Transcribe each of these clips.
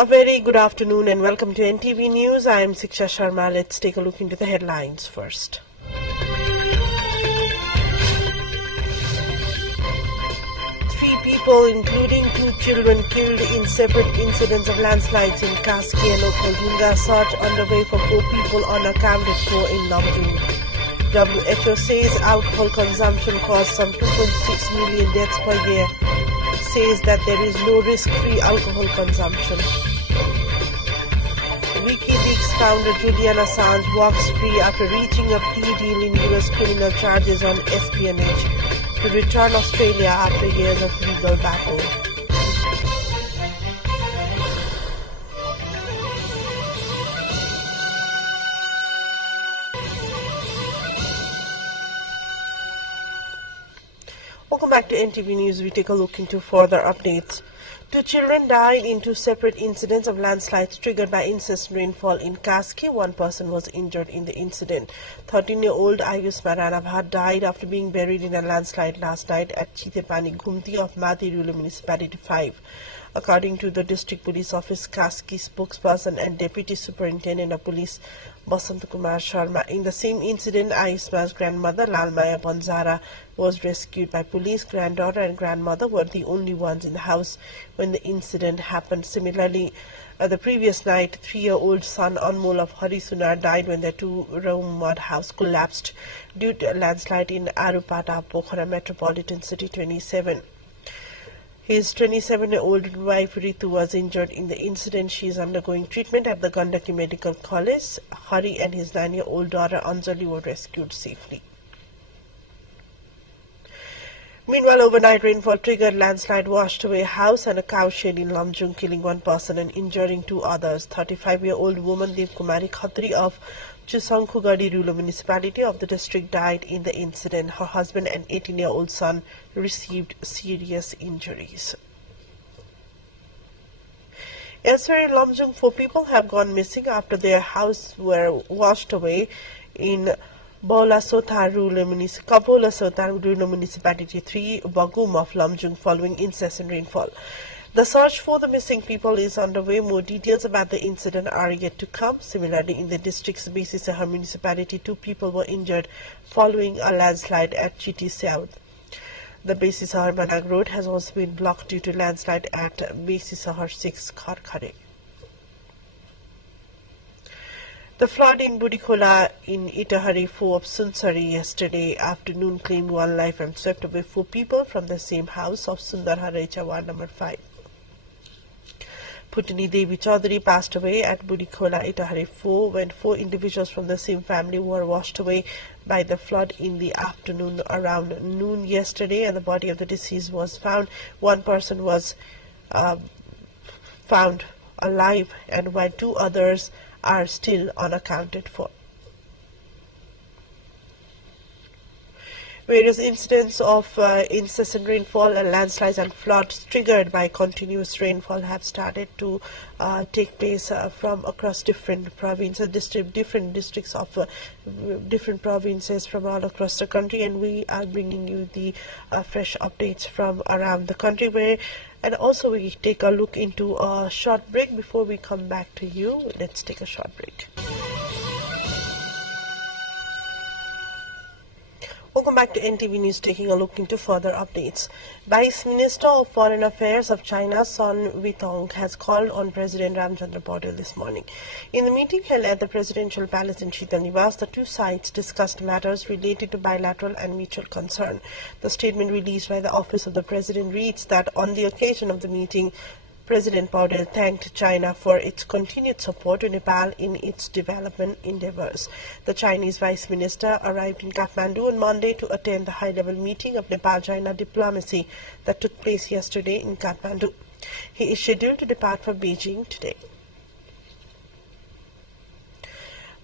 A very good afternoon and welcome to NTV News. I am Siksha Sharma. Let's take a look into the headlines first. Three people, including two children, killed in separate incidents of landslides in Kaski and Okaldunga. Search underway for 4 people unaccounted for in Namjung. WHO says alcohol consumption caused some 2.6 million deaths per year. Says that there is no risk-free alcohol consumption. WikiLeaks founder Julian Assange walks free after reaching a plea deal in U.S. criminal charges on espionage to return Australia after years of legal battle. Welcome back to NTV News. We take a look into further updates. 2 children died in 2 separate incidents of landslides triggered by incessant rainfall in Kaski. 1 person was injured in the incident. 13-year-old Ayush Maranabhat died after being buried in a landslide last night at Chitepani Ghumti of Madirulu Municipality 5. According to the District Police Office Kaski spokesperson and Deputy Superintendent of Police Basant Kumar Sharma, in the same incident, Ayush's grandmother Lalmaya Banzara was rescued by police. Granddaughter and grandmother were the only ones in the house when the incident happened. Similarly, the previous night, 3-year-old son Anmol of Harisunar died when their 2-room mud house collapsed due to a landslide in Arupata, Pokhara Metropolitan City 27. His 27-year-old wife Ritu was injured in the incident. She is undergoing treatment at the Gandaki Medical College. Hari and his 9-year-old daughter Anjali were rescued safely. Meanwhile, overnight rainfall triggered landslide, washed away a house and a cow shed in Lamjung, killing 1 person and injuring 2 others. 35-year-old woman Devkumari Khatri of Chusankhugadi Rural Municipality of the district died in the incident. Her husband and 18-year-old son received serious injuries. Elsewhere in Lamjung, 4 people have gone missing after their houses were washed away in Kapola Sota Rural Municipality 3, Bagum of Lamjung following incessant rainfall. The search for the missing people is underway. More details about the incident are yet to come. Similarly, in the district's Besisahar municipality, 2 people were injured following a landslide at GT South. The Besisahar Manag Road has also been blocked due to landslide at Besisahar 6 Kharkhare. The flood in Budikola in Itahari 4 of Sunsari yesterday afternoon claimed 1 life and swept away 4 people from the same house of Sundarharecha Ward number 5. Putini Devi Chaudhary passed away at Budikola, Itahari 4 when 4 individuals from the same family were washed away by the flood in the afternoon around noon yesterday, and the body of the deceased was found. 1 person was found alive, and while 2 others are still unaccounted for. Various incidents of incessant rainfall and landslides and floods triggered by continuous rainfall have started to take place from across different provinces, different districts of different provinces from all across the country, and we are bringing you the fresh updates from around the country. And also we take a look into a short break before we come back to you. Let's take a short break. Welcome back to NTV News, taking a look into further updates. Vice Minister of Foreign Affairs of China, Sun Weitong, has called on President Ramchandra Paudel this morning. In the meeting held at the Presidential Palace in Sheetal Niwas, the 2 sides discussed matters related to bilateral and mutual concern. The statement released by the Office of the President reads that on the occasion of the meeting, President Paudel thanked China for its continued support to Nepal in its development endeavors. The Chinese Vice Minister arrived in Kathmandu on Monday to attend the high-level meeting of Nepal-China diplomacy that took place yesterday in Kathmandu. He is scheduled to depart for Beijing today.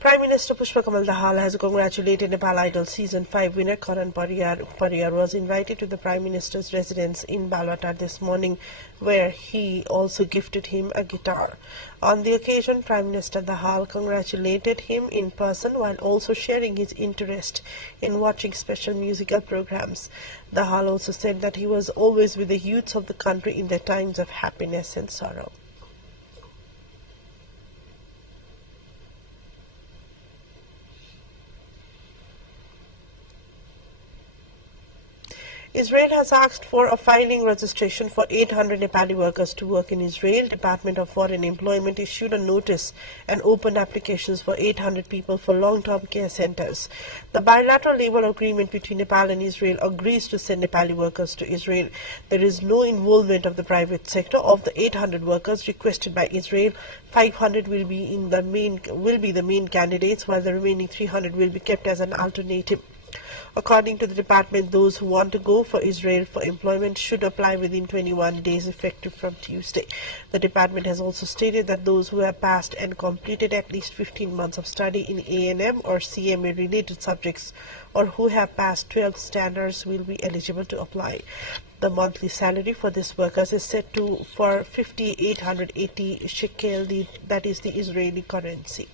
Prime Minister Pushpa Kamal Dahal has congratulated Nepal Idol Season 5 winner Karan Pariyar was invited to the Prime Minister's residence in Balwatar this morning, where he also gifted him a guitar. On the occasion, Prime Minister Dahal congratulated him in person while also sharing his interest in watching special musical programs. Dahal also said that he was always with the youths of the country in their times of happiness and sorrow. Israel has asked for a filing registration for 800 Nepali workers to work in Israel. Department of Foreign Employment issued a notice and opened applications for 800 people for long-term care centers. The bilateral labor agreement between Nepal and Israel agrees to send Nepali workers to Israel. There is no involvement of the private sector. Of the 800 workers requested by Israel, 500 will be the main candidates, while the remaining 300 will be kept as an alternative. According to the department, those who want to go for Israel for employment should apply within 21 days effective from Tuesday. The department has also stated that those who have passed and completed at least 15 months of study in A&M or CMA related subjects or who have passed 12 standards will be eligible to apply. The monthly salary for these workers is set to for 5,880 shekel, that is the Israeli currency.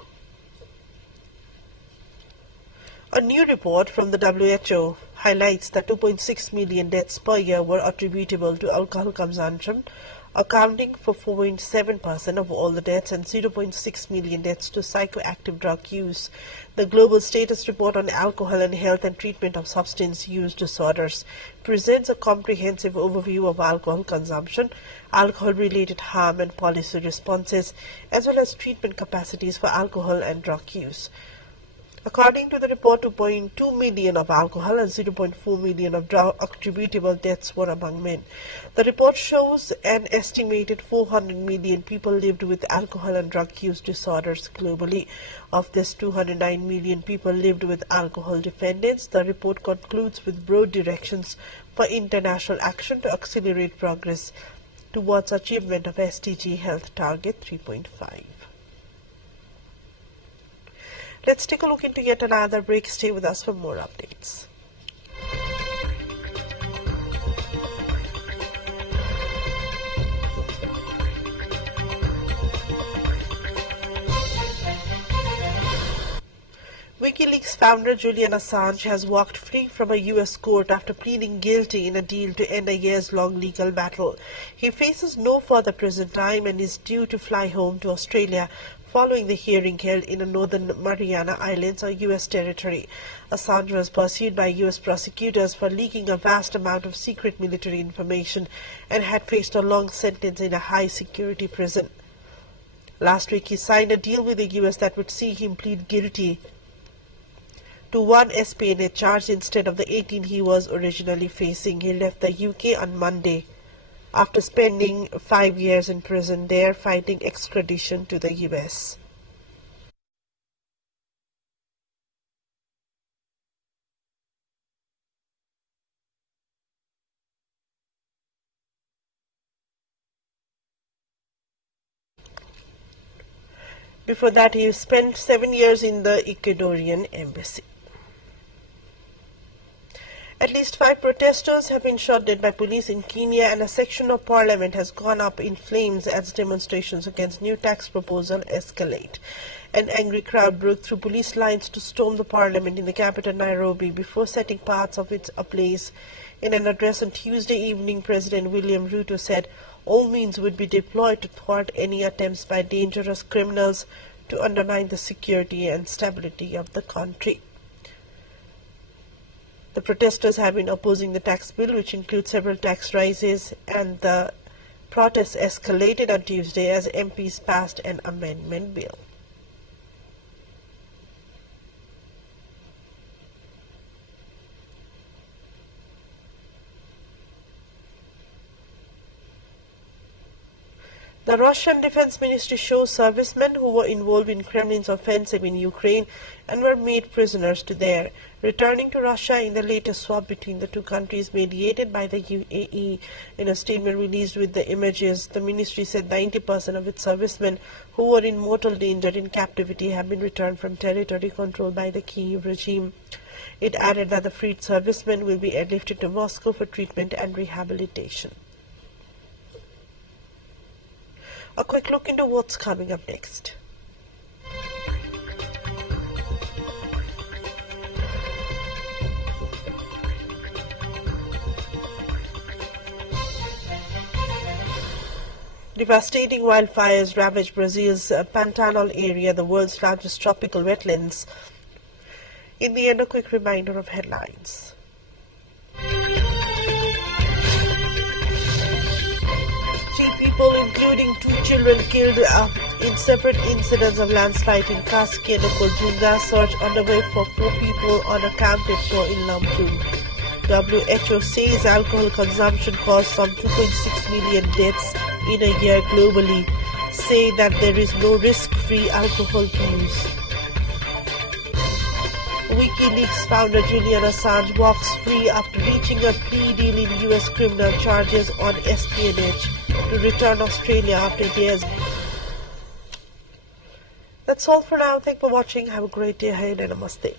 A new report from the WHO highlights that 2.6 million deaths per year were attributable to alcohol consumption, accounting for 4.7% of all the deaths, and 0.6 million deaths to psychoactive drug use. The Global Status Report on Alcohol and Health and Treatment of Substance Use Disorders presents a comprehensive overview of alcohol consumption, alcohol-related harm and policy responses, as well as treatment capacities for alcohol and drug use. According to the report, 2.2 million of alcohol and 0.4 million of drug attributable deaths were among men. The report shows an estimated 400 million people lived with alcohol and drug use disorders globally. Of this, 209 million people lived with alcohol dependence. The report concludes with broad directions for international action to accelerate progress towards achievement of SDG Health Target 3.5. Let's take a look into yet another break. Stay with us for more updates. WikiLeaks founder Julian Assange has walked free from a U.S. court after pleading guilty in a deal to end a years-long legal battle. He faces no further prison time and is due to fly home to Australia following the hearing held in the Northern Mariana Islands or U.S. territory. Assange was pursued by U.S. prosecutors for leaking a vast amount of secret military information and had faced a long sentence in a high-security prison. Last week, he signed a deal with the U.S. that would see him plead guilty to one espionage charge instead of the 18 he was originally facing. He left the UK on Monday after spending 5 years in prison there fighting extradition to the US. Before that, he spent 7 years in the Ecuadorian embassy. At least 5 protesters have been shot dead by police in Kenya, and a section of parliament has gone up in flames as demonstrations against new tax proposal escalate. An angry crowd broke through police lines to storm the parliament in the capital Nairobi before setting parts of it ablaze. In an address on Tuesday evening, President William Ruto said all means would be deployed to thwart any attempts by dangerous criminals to undermine the security and stability of the country. The protesters have been opposing the tax bill, which includes several tax rises, and the protests escalated on Tuesday as MPs passed an amendment bill. The Russian Defense Ministry shows servicemen who were involved in Kremlin's offensive in Ukraine and were made prisoners to there, returning to Russia in the latest swap between the two countries mediated by the UAE. In a statement released with the images, the ministry said 90% of its servicemen who were in mortal danger in captivity have been returned from territory controlled by the Kyiv regime. It added that the freed servicemen will be airlifted to Moscow for treatment and rehabilitation. A quick look into what's coming up next. Devastating wildfires ravage Brazil's Pantanal area, the world's largest tropical wetlands. In the end, a quick reminder of headlines. seen 2 children killed in separate incidents of landslide in Kaski and Nepal. Search underway for 4 people on a camping tour in Lamjung. WHO says alcohol consumption caused some 2.6 million deaths in a year globally, saying that there is no risk-free alcohol use. WikiLeaks founder Julian Assange walks free after reaching a plea deal in US criminal charges on espionage to return to Australia after years. That's all for now. Thanks for watching. Have a great day ahead and namaste.